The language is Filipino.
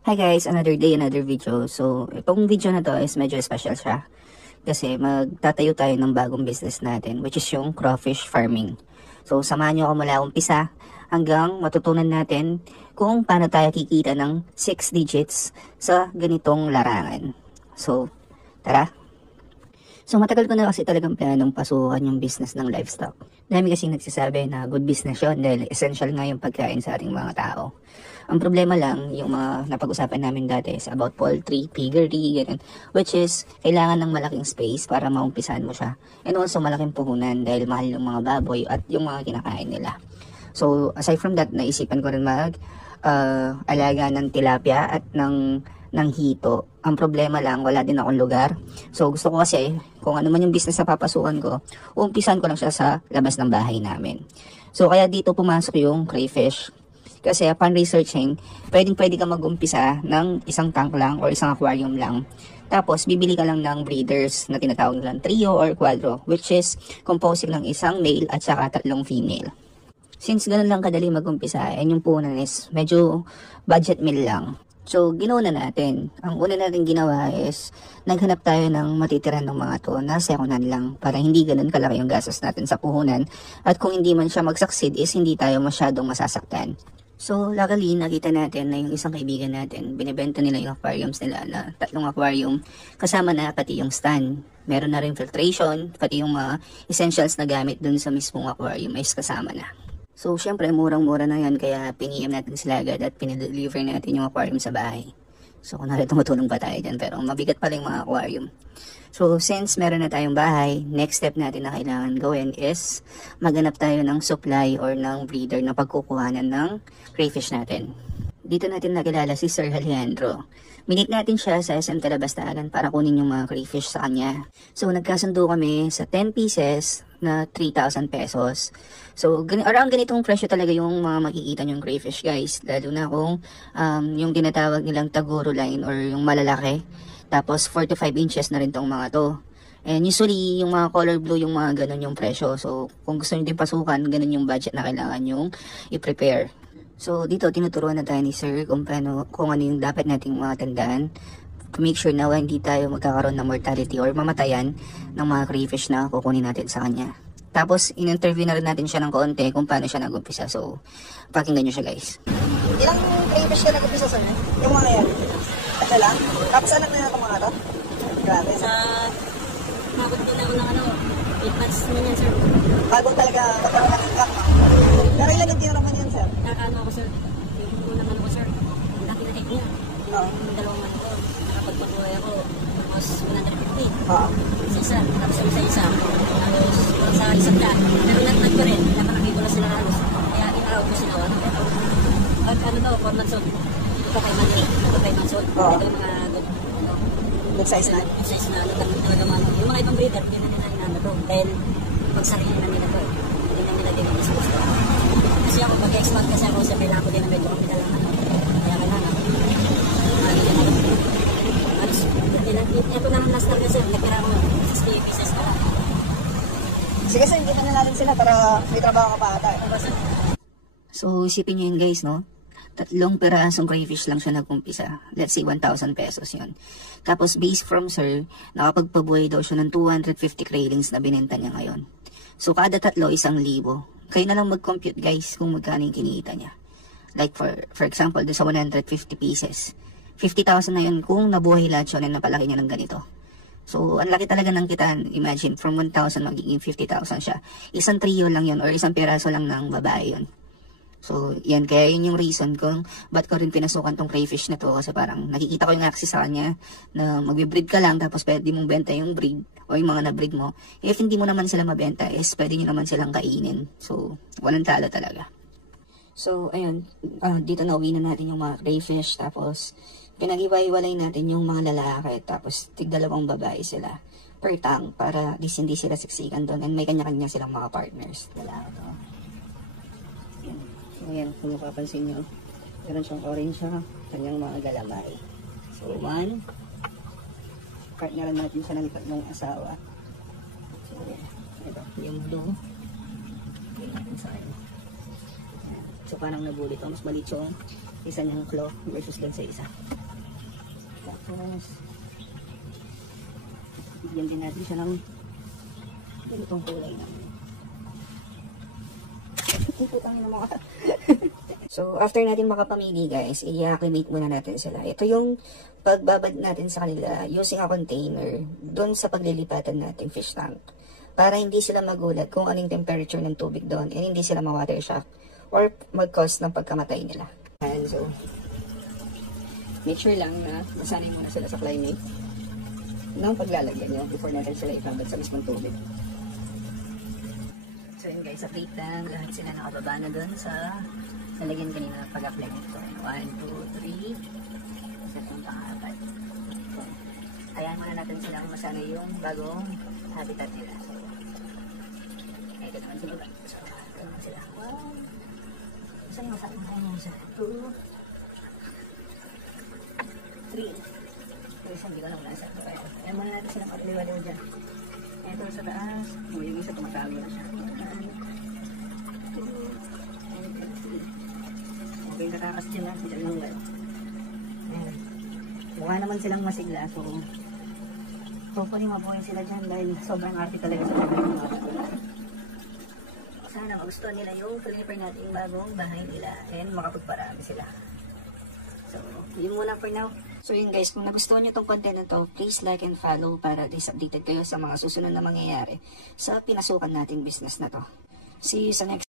Hi guys, another day, another video. So, itong video na to is medyo special siya. Kasi magtatayo tayo ng bagong business natin, which is yung crawfish farming. So, samahan nyo ako mula umpisa hanggang matutunan natin kung paano tayo kikita ng 6 digits sa ganitong larangan. So, tara! So matagal ko na kasi talagang planong pasukan yung business ng livestock. Dami kasing nagsasabi na good business yun dahil essential nga yung pagkain sa ating mga tao. Ang problema lang, yung mga napag-usapan namin dati is about poultry, piggery, ganun. Which is, kailangan ng malaking space para maumpisahan mo siya. And also malaking puhunan dahil mahal yung mga baboy at yung mga kinakain nila. So aside from that, naisipan ko rin alaga ng tilapia at ng hito. Ang problema lang, wala din akong lugar. So gusto ko kasi, kung ano man yung business na papasukan ko, umpisan ko lang siya sa labas ng bahay namin. So kaya dito pumasok yung crayfish. Kasi upon researching, pwede ka mag-umpisa ng isang tank lang or isang aquarium lang. Tapos bibili ka lang ng breeders na tinatawag nilang trio or quadro, which is composing ng isang male at saka 3 female. Since ganun lang kadali mag-umpisa, and yung punan is medyo budget meal lang. So, ginawa natin. Ang una natin ginawa is, naghanap tayo ng matitirahan ng mga to na second-hand lang para hindi ganun kalaki yung gastos natin sa puhunan. At kung hindi man siya mag-succeed is hindi tayo masyadong masasaktan. So, luckily, nakita natin na yung isang kaibigan natin, binibenta nila yung aquariums nila na 3 aquarium, kasama na pati yung stand. Meron na rin filtration, pati yung mga essentials na gamit dun sa mismong aquarium is kasama na. So, syempre, murang-mura na yan, kaya piniem natin sila agad at pinideliver natin yung aquarium sa bahay. So, kunwari tumutulong pa tayo dyan, pero mabigat pala yung mga aquarium. So, since meron na tayong bahay, next step natin na kailangan gawin is maghanap tayo ng supply or ng breeder na pagkukuhanan ng crayfish natin. Dito natin nakilala si Sir Alejandro. Minit natin siya sa SM Talabastagan para kunin yung mga crayfish sa kanya. So, nagkasundo kami sa 10 pieces na 3,000 pesos. So, around ganitong presyo talaga yung mga makikita nyong crayfish, guys. Lalo na kung yung tinatawag nilang taguro line or yung malalaki. Tapos, 4 to 5 inches na rin tong mga to. And usually, yung mga color blue, yung mga ganun yung presyo. So, kung gusto nyo din pasukan, ganun yung budget na kailangan yung i-prepare. So, dito tinuturuan na tayo ni Sir kung ano yung dapat nating mga tandaan to make sure na hindi tayo magkakaroon ng mortality or mamatayan ng mga crayfish na kukunin natin sa kanya. Tapos, in-interview na rin natin siya ng konti kung paano siya nag-umpisa. So, pakinggan nyo siya, guys. Ilang crayfish ka nag-umpisa, sir? Yung mga yan? Ito lang? Tapos anak na yan itong mga to? Grabe. Mabot din ako ng 8 months na yan, sir. Bago talaga magkaroon ng income, no? Pero ilan yung tinaraman yan, sir? Nakakaano ako, sir. Yung unang ano ko, sir. Ang laki na take niya. Oo. Yung dalawang ano ko. Nakapagpatuloy ako. Almost 150. Oo. Sa isa. Tapos sa isa. Halos sa isang daan. Pero natnag ko rin. Nakalaki ko na sila halos. Kaya inaaw ko sila. At ano daw, 4 months old. Ito kay Manny. Ito kay months old. Oo. Ito yung mga Good size na? good size na ano. Talaga ano. Yung mga ibang breeder, hindi na nila inaano to. Dahil pag sarili na nila to. Hindi na nila din i-dispose to. Kasi ako, mag-expand kasi ako sa kailangan ko din na medyo kapital lang ano. Kaya kailangan. Ito naman last time kasi, nagkira ako 60 pieces ka lang. Sige, sir, hindi na natin sila para may trabaho ka pa ata. So, isipin nyo yun, guys, no? 3 perasong crayfish lang siya nag-umpisa. Let's say 1,000 pesos yun. Tapos based from Sir, nakapagpabuhay daw siya ng 250 craylings na binenta niya ngayon. So kada 3, 1,000. Kayo na lang mag-compute, guys, kung magkano yung kinita niya. Like for example, doon sa 150 pieces. 50,000 na yun kung nabuhay lahat yun na napalaki niya ng ganito. So, ang laki talaga ng kitaan. Imagine, from 1,000 magiging 50,000 siya. Isang trio lang yun or isang piraso lang ng babae yun. So, yan. Kaya yun yung reason kung ba't ko rin pinasukan tong crayfish na to. Kasi parang nakikita ko yung access sa kanya na magbe-breed ka lang tapos pwede mong benta yung breed o yung mga na-breed mo. If hindi mo naman sila mabenta, is pwede nyo naman silang kainin. So, walang talo talaga. So, ayun. Dito na uwi na natin yung mga crayfish. Tapos, pinag-iwa-iwalay natin yung mga lalaki. Tapos, tig-2 babae sila per tank para hindi sila siksikan doon. And may kanya-kanya silang mga partners. Lalaki to. So, ayan, kung mapapansin nyo, meron siyang orange siya, kanyang mga galamay. So, 1. Partneran natin siya ng 3 asawa. So, ito, yung blue. Okay natin sa akin. So, parang nabulit. Mas maliit yung isa niyang claw versus dun sa isa. Tapos, bigyan din natin siya ng ganitong kulay na. Putang ina mga. So, after natin makapamili guys, i-acclimate muna natin sila. Ito yung pagbabad natin sa kanila using a container dun sa paglilipatan natin fish tank. Para hindi sila magulat kung anong temperature ng tubig doon and hindi sila ma-water shock or mag-cause ng pagkamatay nila. And so, make sure lang na masanay muna sila sa climate ng paglalagyan nyo before natin sila ibabad sa mismong tubig. So yun guys, update lang. Lahat sila nakababa na dun sa nalagyan kanina pag-apply nito. 1, 2, 3. Sa itong pang-apat. So, hayaan muna natin silang masanay yung bagong habitat nila. So, ito naman sila ba? So, ito naman sila. 1. Saan yung masanay mo? 2. 3. Pero isang hindi ko lang nasa. So, hayaan muna natin silang mag-liwaliw dyan. Ito sa taas. Yung isa tumatawi na siya. 1, 2, and 3. Okay, nakakas dyan na. Dyan lang well. Ayan. Mukha naman silang masigla. So, hopefully mabuhay sila dyan dahil sobrang arte talaga sa pagkakas. Sana magustuhan nila yung flipper natin bagong bahay nila and makapagparami sila. So, yun muna for now. So yun guys, kung nagustuhan nyo tong content na to, please like and follow para at least updated kayo sa mga susunod na mangyayari sa pinasukan nating business na to. See you sa next